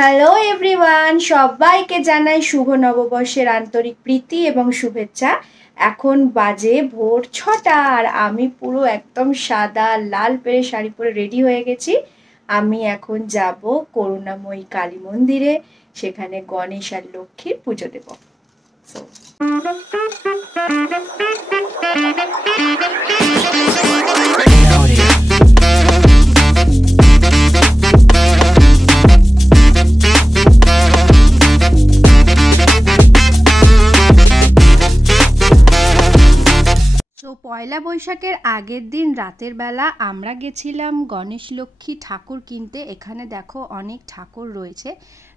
Hello everyone, সবাইকে জানাই শুভ নববর্ষের আন্তরিক প্রীতি এবং শুভেচ্ছা। এখন বাজে ভোর 6টা আর আমি পুরো একদম সাদা লাল পেরে শাড়ি পরে রেডি হয়ে গেছি। আমি এখন যাব করুণাময়ী কালী মন্দিরে, সেখানে গণেশ আর লক্ষ্মীর পুজো দেব। তো পয়লা বৈশাখের আগের দিন রাতের বেলা আমরা গেছিলাম গণেশ লক্ষ্মী ঠাকুর কিনতে। এখানে দেখো অনেক ঠাকুর রয়েছে,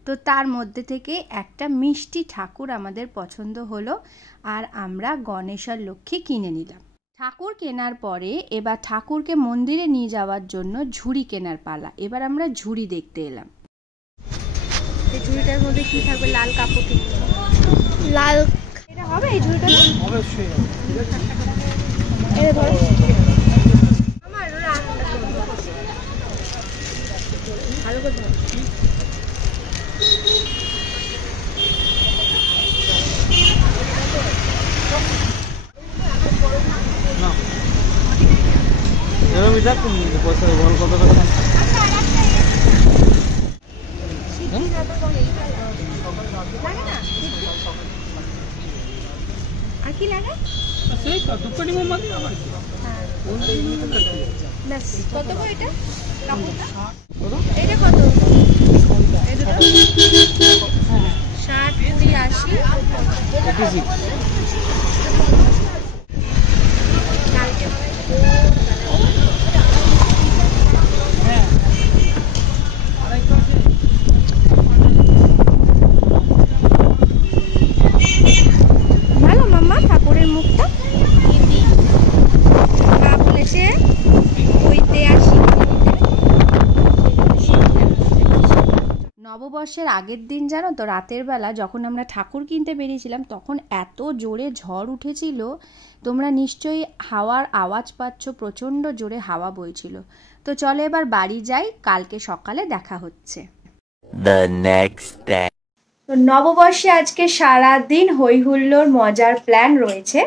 তো তার মধ্যে থেকে একটা মিষ্টি ঠাকুর আমাদের পছন্দ হলো আর আমরা গণেশ আর লক্ষ্মী কিনে নিলাম। ঠাকুর কেনার পরে এবার ঠাকুরকে মন্দিরে নিয়ে যাওয়ার জন্য ঝুড়ি কেনার পালা। এবার আমরা ঝুড়ি দেখতে এলাম। এই ঝুড়িটার মধ্যে কি থাকবে? লাল কাপড় কিনতে, লাল এটা হবে এই ঝুড়িটা অবশ্যই। এটা ধরো আমার ভালো করে ধরো। আর কি লাগে? কত গো এটা? এটা কত? 60, 80। ভালো মাম্মা ঠাকুরের মুখটা মা বলেছে ওইতে আসি। নববর্ষের আগের দিন জানো তো, রাতের বেলা যখন আমরা ঠাকুর কিনতে বেরিয়েছিলাম তখন এত জোরে ঝড় উঠেছিল, তোমরা নিশ্চয়ই হাওয়ার আওয়াজ পাচ্ছ, প্রচণ্ড জোরে হাওয়া বইছিল। তো চলো এবার বাড়ি যাই, কালকে সকালে দেখা হচ্ছে। তো নববর্ষে আজকে সারা দিন হই হুল্লোড় মজার প্ল্যান রয়েছে।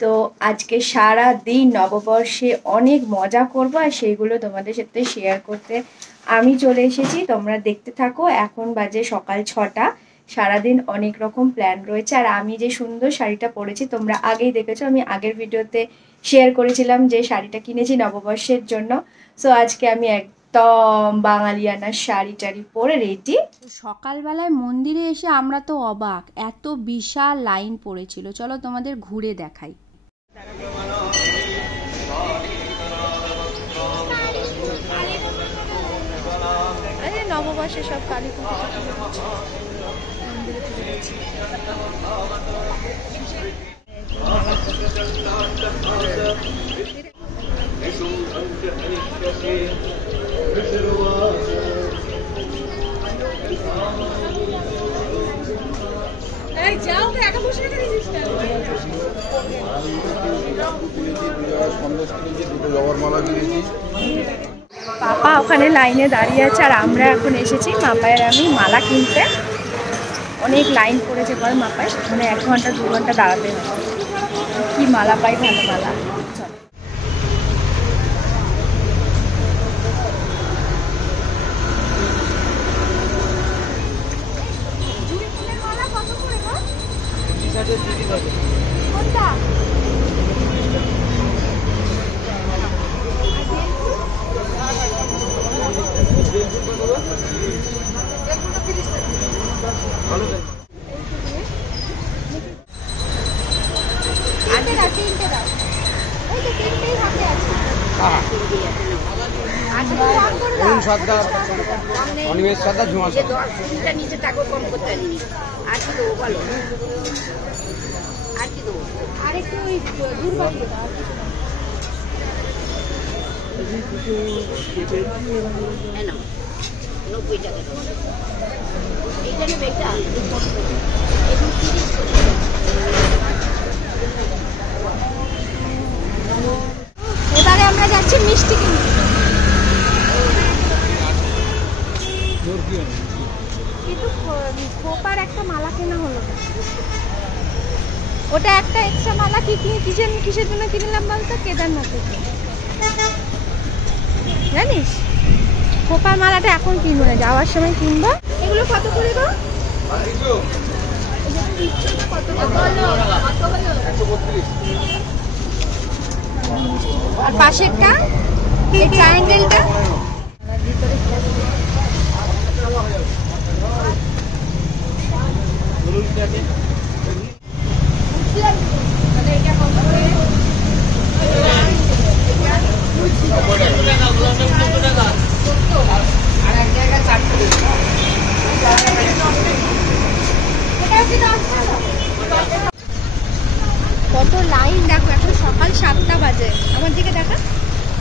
তো আজকে সারা দিন নববর্ষে অনেক মজা করব আর সেইগুলো তোমাদের সাথে শেয়ার করতে আমি চলে এসেছি। তোমরা দেখতে থাকো। এখন বাজে সকাল 6টা। সারাদিন অনেক রকম প্ল্যান রয়েছে আর আমি যে সুন্দর শাড়িটা পরেছি তোমরা আগেই দেখেছো, আমি আগের ভিডিওতে শেয়ার করেছিলাম যে শাড়িটা কিনেছি নববর্ষের জন্য। সো আজকে আমি একদম বাঙালিয়ানা শাড়ি টাড়ি পরে রেডি। সকালবেলায় মন্দিরে এসে আমরা তো অবাক, এত বিশাল লাইন পড়েছিল। চলো তোমাদের ঘুরে দেখাই। আরে নববর্ষে সব কালী পুজো মন্দিরে পুজো দিচ্ছি। পাপা ওখানে লাইনে দাঁড়িয়ে আছে আর আমরা এখন এসেছি মাপায়ের আমি মালা কিনতে। অনেক লাইন পড়েছে পরে মাপায়, মানে 1 ঘন্টা 2 ঘন্টা দাঁড়াতে হবে। কি মালা পাই, ভালো মালা। নিচে ঠাকুর কম করতে পারিনি। আর কি দেবো বলো? আর কি দেবো? আর একটু ওই দুর্বাটি 90 টাকা। এইটা নেবে এটা? এবারে আমরা যাচ্ছি মিষ্টি কিনতে। কিন্তু খোপার একটা মালা কেনা হলো না। ওটা একটা এক্সট্রা মালা কিসের জন্য কিনলাম বলতো? কেদারনাথের জন্য, জানিস? খোপার মালাটা এখন কিনবো না, যাওয়ার সময় কিনবো। এগুলো কত করে গো? আর পাশেরটা এই ট্রায়াঙ্গেলটা কত লাইন দেখো। এখন সকাল 7টা বাজে, আমার দিকে দেখা,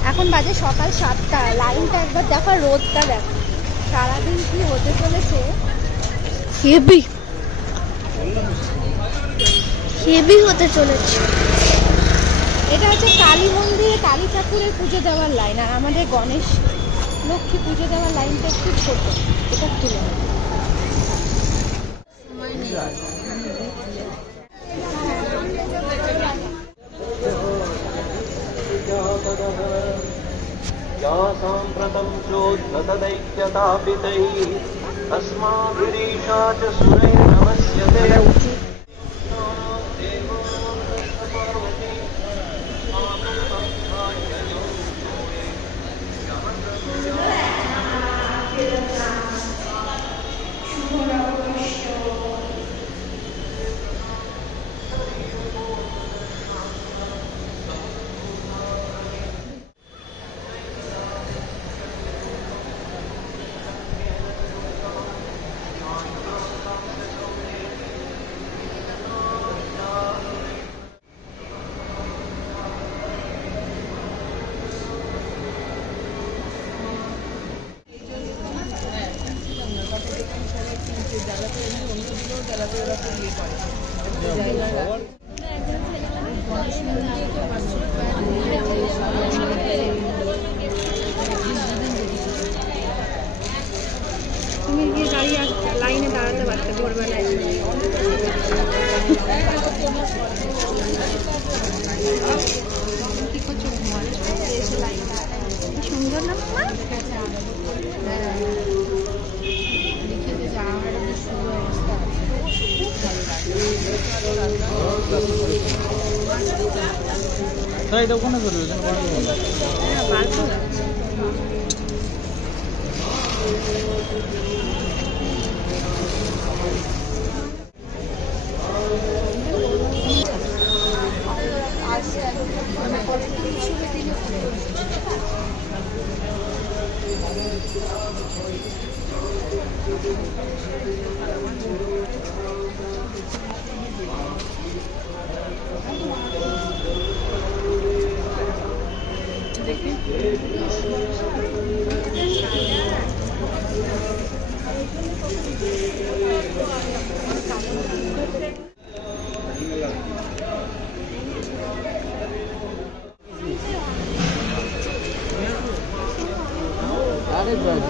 এখন বাজে সকাল 7টা। লাইনটা একবার দেখো, রোদটা দেখো, সারাদিন কি হতে চলেছে। হেভি হেভি হতে চলেছে। এটা হচ্ছে কালী মন্দিরে কালী ঠাকুরের পুজো দেওয়ার লাইন, আর আমাদের গণেশ লক্ষ্মী পুজো দেওয়ার লাইনটা একটু ছোট, এটা তুলে साम्प्रतं चोद्धतदैक्यतापितैः अस्माभिरीशा च सुरैर्नमस्यते। তুমি গিয়ে দাঁড়িয়ে লাইনে দাঁড়াতে পারতে ভোরবেলায়। কি করছো? সুন্দর না তাই তো কোনো করবে না, ভালো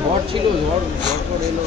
ঝড় ছিল, ঝড় করে এলো।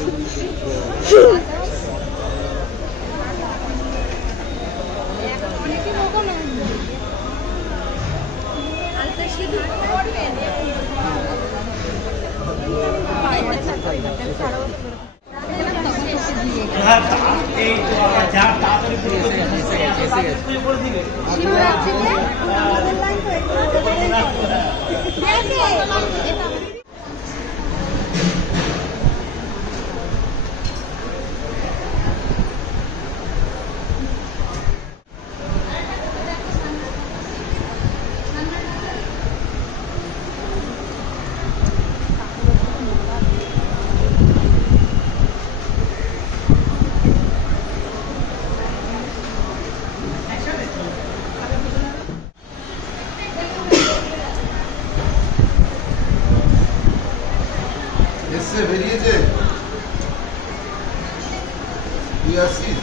বেরিয়েছে তুই আসছিস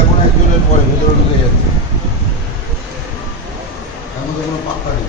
এখন একজনের পরে ভেতরে ঢুকে যাচ্ছে, এর মধ্যে কোনো পাক্কা নেই।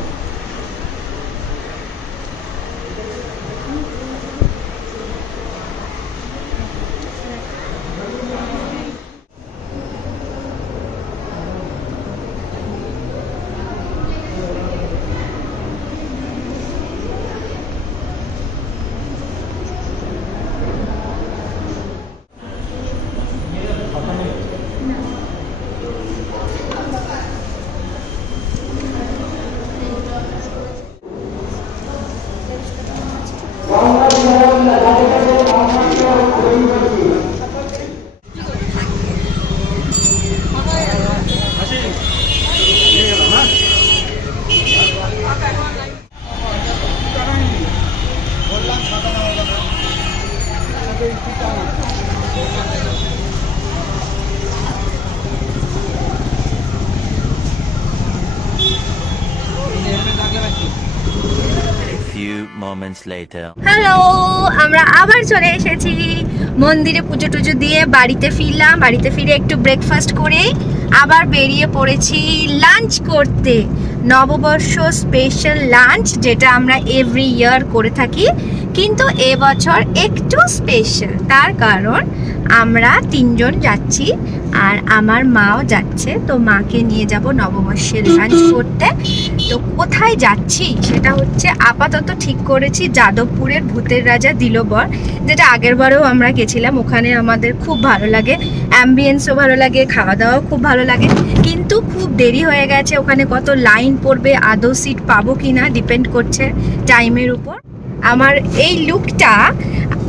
হ্যালো, আমরা আবার চলে এসেছি মন্দিরে পুজো টুজো দিয়ে বাড়িতে ফিরলাম। বাড়িতে ফিরে একটু ব্রেকফাস্ট করে আবার বেরিয়ে পড়েছি লাঞ্চ করতে। নববর্ষ স্পেশাল লাঞ্চ, যেটা আমরা এভরি ইয়ার করে থাকি, কিন্তু এবছর একটু স্পেশাল। তার কারণ আমরা 3 জন যাচ্ছি আর আমার মাও যাচ্ছে। তো মাকে নিয়ে যাব নববর্ষের লাঞ্চ করতে। তো কোথায় যাচ্ছি সেটা হচ্ছে আপাতত ঠিক করেছি যাদবপুরের ভূতের রাজা দিলবর, যেটা আগের বারেও আমরা গেছিলাম। ওখানে আমাদের খুব ভালো লাগে, অ্যাম্বিয়েন্সও ভালো লাগে, খাওয়া দাওয়াও খুব ভালো লাগে। কিন্তু খুব দেরি হয়ে গেছে, ওখানে কত লাইন পড়বে, আদৌ সিট পাবো কিনা ডিপেন্ড করছে টাইমের উপর। আমার এই লুকটা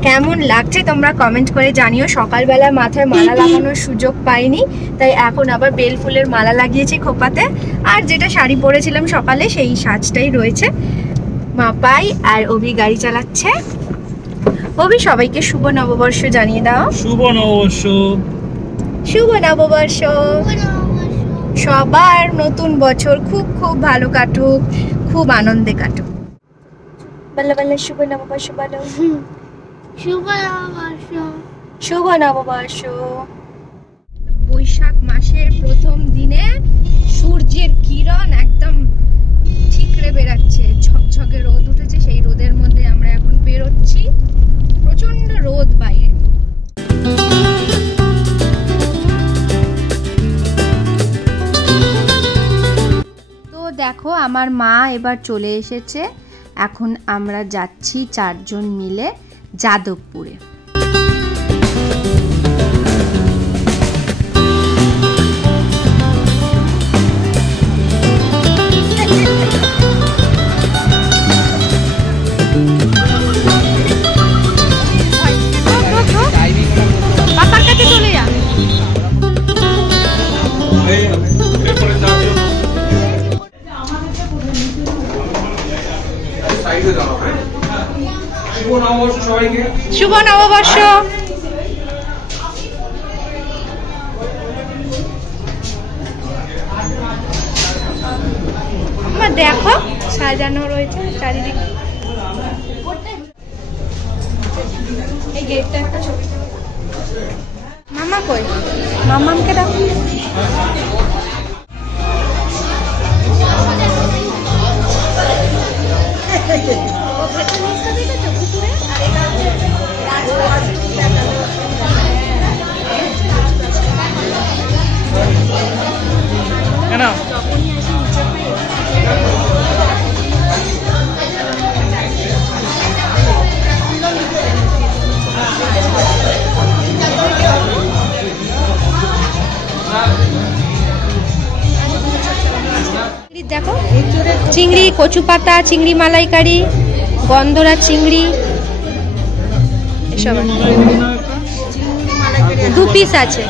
কেমন লাগছে তোমরা কমেন্ট করে জানিও। সকালবেলা মাথায় মালা লাগানোর সুযোগ পাইনি, তাই এখন আবার বেল ফুলের মালা লাগিয়েছি খোপাতে। আর যেটা শাড়ি পরেছিলাম সকালে সেই সাজটাই রয়েছে। মাপাই আর অভি গাড়ি চালাচ্ছে। অভি, সবাইকে শুভ নববর্ষ জানিয়ে দাও। শুভ নববর্ষ। শুভ নববর্ষ। সবার নতুন বছর খুব খুব ভালো কাটুক, খুব আনন্দে কাটুক। বলো বলো শুভ নববর্ষ বলো। শুভ নববর্ষ। শুভ নববর্ষ। বৈশাখ মাসের প্রথম দিনে সূর্যের কিরণ একদম ঠিকরে বেরাচ্ছে, ঝকঝকে রোদ উঠেছে। সেই রোদের মধ্যে আমরা এখন বেরোচ্ছি, প্রচন্ড রোদ বাইরে। তো দেখো আমার মা এবার চলে এসেছে। এখন আমরা যাচ্ছি 4 জন মিলে যাদবপুরে। পাপার কাছে চলে যা। শুভ নববর্ষ। দেখো সাজানো রয়েছে চারিদিকে। এই গেটটা একটা ছবি। মামা কই? মামামকে ডাক। দেখো চিংড়ি, কচু পাতা, চিংড়ি মালাইকারি, গন্ধরা চিংড়ি, এসব 2 পিস আছে।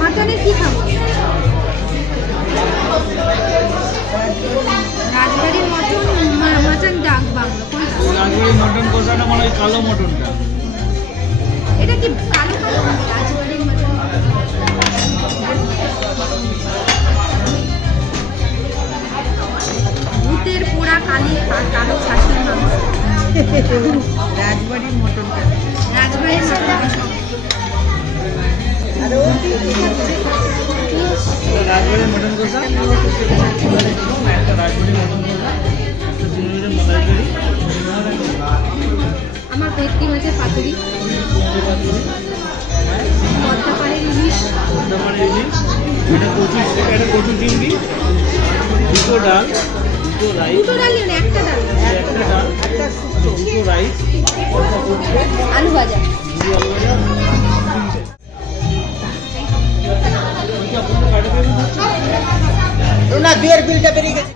মাটনে কি খাবো? রাজবাড়ির মটন ডাক বাংলো। রাজবাড়ির মটন কষাটা মানে ওই কালো মটনটা। এটা কি কালো কালো? রাজবাড়ির মটন। ভূতের পোড়া কালি কালো খাসির মাংস। রাজবাড়ির মটনটা। রাজবাড়ির মটন। রাজবাড়ির মটন কষা, একটা রাজবাড়ির মটন কষা, একটা চিংড়ির মালাইকারি, আমার ভেটকি মাছের পাতুরি, পদ্মাপাড়ের ইলিশ, একটা কচু চিংড়ি, 2 ডাল, 2 রাইস, 2 ডাল নেই, একটা ডাল, একটা ডাল, 2 রাইস, আলু ভাজা। না বিয়ের বিলটা বেরিয়ে গেছে।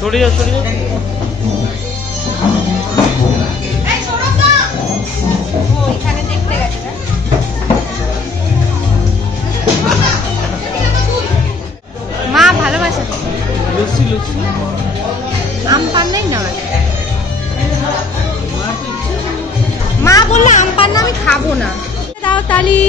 সরিয়ে সরিয়ে মা ভালোবাসে লুচি লুচি আম পান নেই না মা বললে আম পান না আমি খাবো না দাও তালি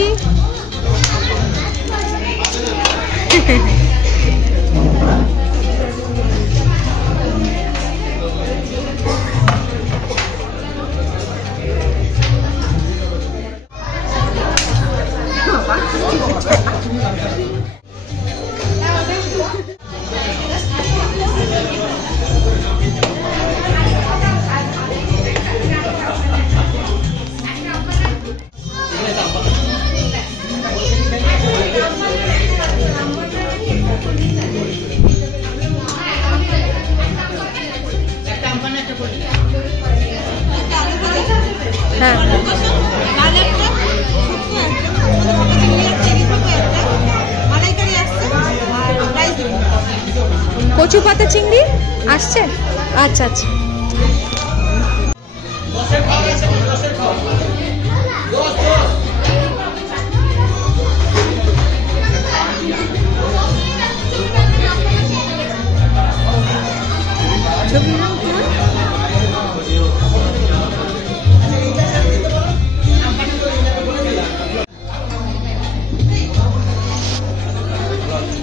হ্যাঁ কচু পাতা চিংড়ি আসছে আচ্ছা আচ্ছা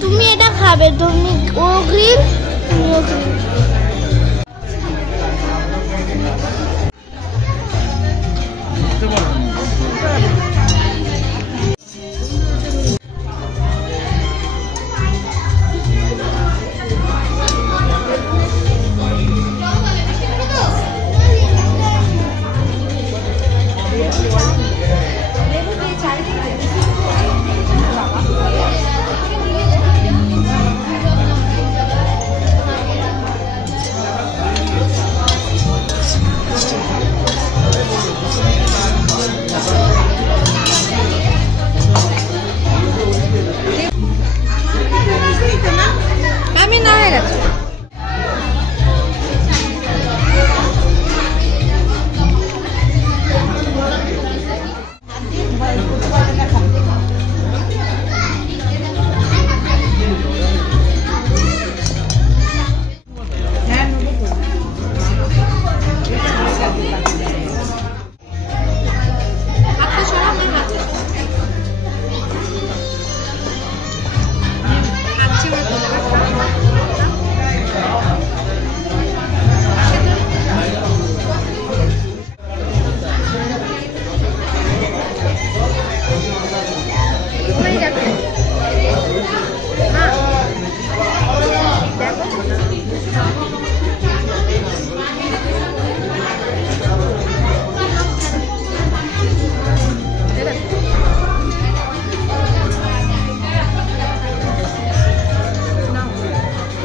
তুমি এটা খাবে তুমি ও গ্রিন তুমিও গ্রিন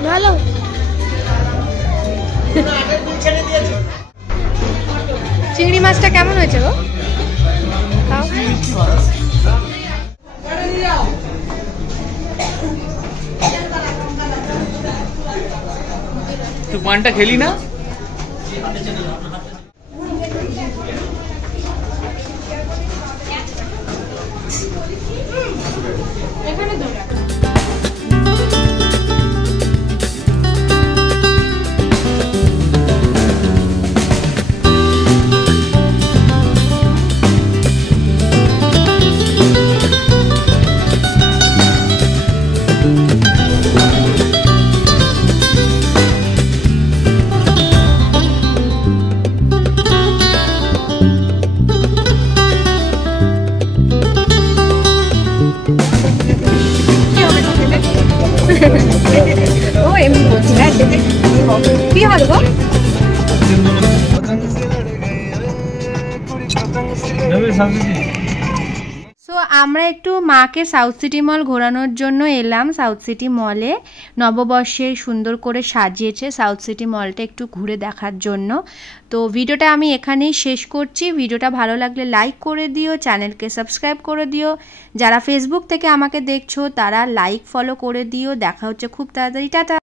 ভালো চিংড়ি মাছটা কেমন হয়েছে গো খাও তুই পানটা খেলি না ও এমনি বলছি না কি হলো গো রবি সবজি সো আমরা একটু মাকে সাউথ সিটি মল ঘোরানোর জন্য এলাম। সাউথ সিটি মলে নববর্ষে সুন্দর করে সাজিয়েছে সাউথ সিটি মলটা, একটু ঘুরে দেখার জন্য। তো ভিডিওটা আমি এখানেই শেষ করছি। ভিডিওটা ভালো লাগলে লাইক করে দিও, চ্যানেলকে সাবস্ক্রাইব করে দিও। যারা ফেসবুক থেকে আমাকে দেখছো তারা লাইক ফলো করে দিও। দেখা হচ্ছে খুব তাড়াতাড়ি, টাটা।